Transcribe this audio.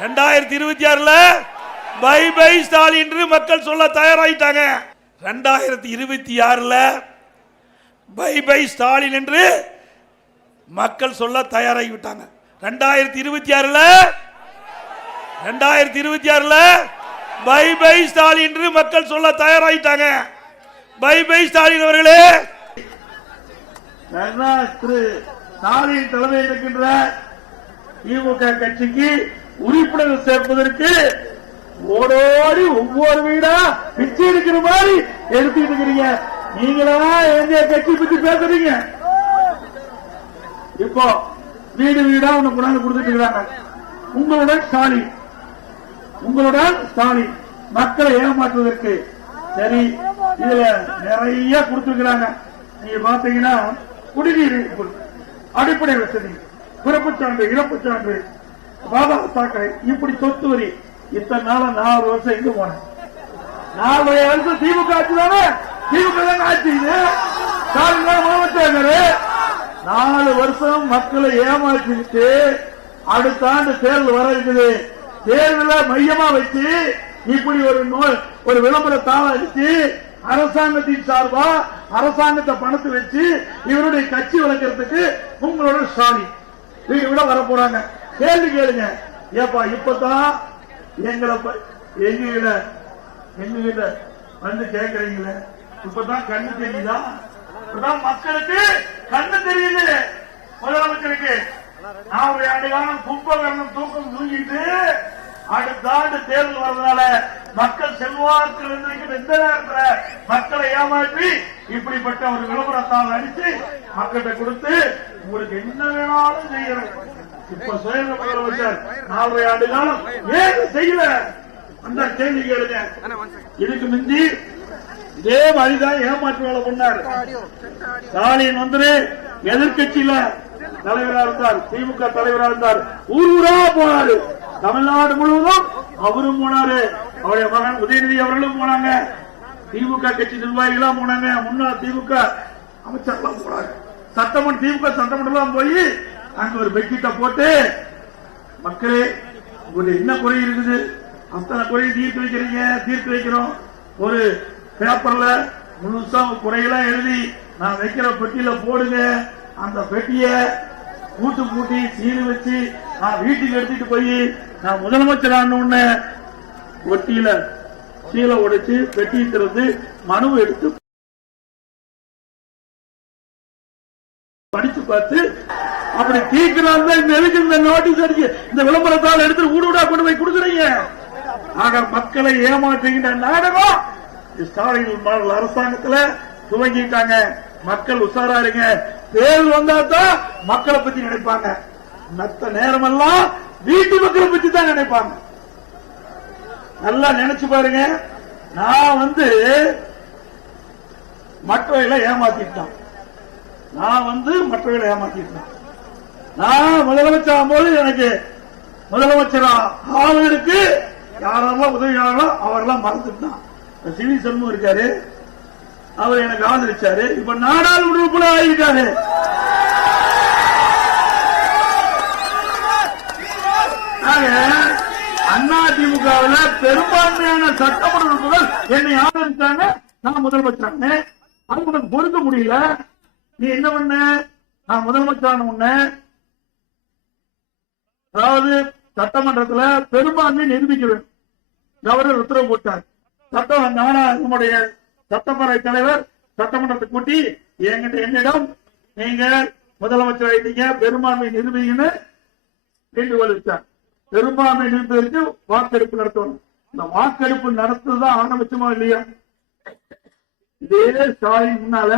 2026 by by Stalin என்று மக்கள் சொல்ல தயாராயிட்டாங்க. 2026 பை பை ஸ்டாலின் என்று மக்கள் சொல்ல தயாராகிவிட்டாங்க. 2026 பை பை ஸ்டாலின் என்று மக்கள் சொல்ல தயாராகிட்டாங்க. பை பை ஸ்டாலின் அவர்களே, திரு ஸ்டாலின் தலைமையில் இருக்கின்ற திமுக கட்சிக்கு உறுப்பினர்கள் சேர்ப்பதற்கு ஓடோடி ஒவ்வொரு வீடா பிச்சை இருக்கிற மாதிரி எடுத்துக்கிட்டு இருக்கிறீங்க. நீங்களா எங்க கட்சி பத்தி பேசுறீங்க? இப்போ வீடு வீடா ஒண்ணு கொண்டாந்து கொடுத்துட்டு இருக்காங்க. உங்களுடன் ஸ்டாலின் மக்களை ஏமாற்றுவதற்கு சரி இதுல நிறைய கொடுத்திருக்கிறாங்க. நீங்க பாத்தீங்கன்னா குடிநீர் அடிப்படை வசதி, பிறப்பு சான்று, இறப்பு சான்று, பாதாள சாக்கடை, இப்படி சொத்து வரி. இத்தனை நாள 4 வருஷம் எங்க போனேன்? 4 வருஷம் திமுக ஆட்சி தானே, திமுக தானே ஆட்சி. இது ஸ்டாலின் முதலமைச்சர் 4 வருஷம் மக்களை ஏமாற்றிட்டு அடுத்த ஆண்டு தேர்தல் வர இருக்குது. தேர்தலை மையமா வச்சு இப்படி ஒரு விளம்பர தாள அடிச்சு அரசாங்கத்தின் சார்பா அரசாங்கத்தை பணத்தை வச்சு இவருடைய கட்சி வளர்க்கறதுக்கு உங்களோட ஸ்டாலின் வீடு விட வர போறாங்க. கேள்வி கேளுங்க. ஏப்பா இப்பதான் எங்ககிட்ட வந்து கேட்கறீங்களே, இப்பதான் கண்ணு தெரியுதா? இப்பதான் மக்களுக்கு கண்ணு தெரியுது. முதலமைச்சருக்கு 4 ஆண்டு காலம் கும்பகர்ணம் தூக்கம் தூங்கிட்டு அடுத்த ஆண்டு தேர்தல் வர்றதுனால மக்கள் செல்வாக்கு இருந்திருக்கிற இந்த நேரத்தில் மக்களை ஏமாற்றி இப்படிப்பட்ட ஒரு விளம்பரத்தால் அடித்து மக்கள்கிட்ட கொடுத்து உங்களுக்கு என்ன வேணாலும் செய்யறது. இப்ப சுயேட்சை முதலமைச்சர் 4 ஆண்டு காலம் ஏன் செய்யல? அந்த கேள்வி கேளுங்க. இதுக்கு முந்தி இதே மாதிரிதான் ஏமாற்று வேலை பண்ணார் ஸ்டாலின். எதிர்கட்சியில தலைவராக இருந்தார், திமுக தலைவராக இருந்தார். ஊரா போனாரு, தமிழ்நாடு முழுவதும் அவரும் போனாரு, அவருடைய மகன் உதயநிதி அவர்களும் போனாங்க, திமுக கட்சி நிர்வாகிகள் போனாங்க, முன்னாள் திமுக அமைச்சர்லாம் போனாங்க. திமுக சட்டமன்றம் போய் அங்க ஒரு பெட்ஷீட்டை போட்டு மக்களே உங்களுக்கு என்ன குறை இருக்குது, அத்தனை குறையை தீர்த்து வைக்கிறோம். ஒரு பேப்பர்ல முழுசா குறையெல்லாம் எழுதி நான் வைக்கிற பெட்டியில போடுங்க. அந்த பெட்டிய கூட்டி சீல் வச்சு நான் வீட்டுக்கு எடுத்துட்டு போய் நான் முதலமைச்சர் ஆன ஒட்டியில சீலை உடைச்சு பெட்டி திறந்து மனு எடுத்து படிச்சு பார்த்து அப்படி தீர்க்கிறாங்க. இந்த நோட்டீஸ் அடிச்சு இந்த விளம்பரத்தால் எடுத்து ஊடுடா கொண்டு போய் கொடுக்குறீங்க. ஆக மக்களை ஏமாற்றுகின்ற நாடகம் ஸ்டாலின் அரசாங்கத்துல துவங்கிட்டாங்க. மக்கள் உஷாரா இருங்க. தேர்தல் வந்தா தான் மக்களை பத்தி நினைப்பாங்க. மற்ற நேரமெல்லாம் வீட்டு மக்களை பத்தி தான் நினைப்பாங்க. நல்லா நினைச்சு பாருங்க. நான் மற்றவர்களை ஏமாத்திட்டான். நான் முதலமைச்சர் ஆகும்போது எனக்கு முதலமைச்சர் ஆளுநருக்கு யாரெல்லாம் உதவியாளர்களோ அவரெல்லாம் மறந்துட்டான். சிவி சண்முகம் இருக்காரு, அவர் எனக்கு ஆதரிச்சாரு. இப்ப நாடாளுமன்ற உறுப்பினர் ஆகிட்டாரு. அதிமுகவில் பெரும்பான்மையான சட்டமன்ற உறுப்பினர் என்னை ஆதரிச்சாங்க. நான் முதலமைச்சர். அது உனக்கு பொறுக்க முடியல. நீ என்ன பண்ண? நான் முதலமைச்சரான உன்ன, அதாவது சட்டமன்றத்தில் பெரும்பான்மையை நிரூபிக்க வேண்டும். கவர்னர் உத்தரவு போட்டார். நம்முடைய சட்டப்பேரவை தலைவர் சட்டமன்றத்தை கூட்டி என்னிடம் நீங்க முதலமைச்சர் ஆயிட்டீங்க, பெரும்பான்மை நிரூபிங்கன்னு வேண்டுகோள் வச்சார். பெரும்பான்மை நிரூபித்து வாக்கெடுப்பு நடத்தணும். இந்த வாக்கெடுப்பு நடத்துதான் ஆரம்பிச்சுமா இல்லையா? இதே ஸ்டாலின் முன்னால